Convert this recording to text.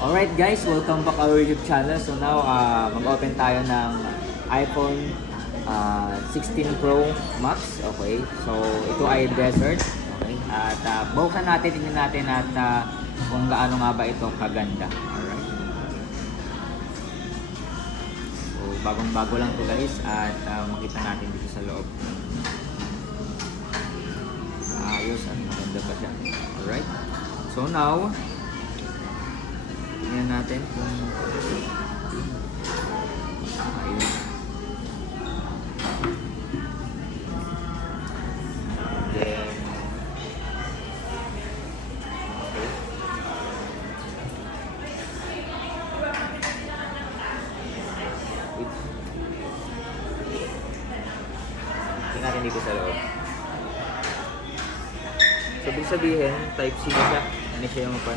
Alright guys, welcome back our YouTube channel. So now, mag-open tayo ng iPhone 16 Pro Max. Okay, so ito ay desert. Okay, at buksan natin, tingnan natin at kung gaano nga ba ito kaganda. Alright. So bagong-bago lang to guys at makita natin dito sa loob. Ayos at maganda pa siya. Alright. So now, tingnan natin kung ayun. Then tingnan natin dito sa loob. So, ibig sabihin, type C na siya. Ano siya yung pan?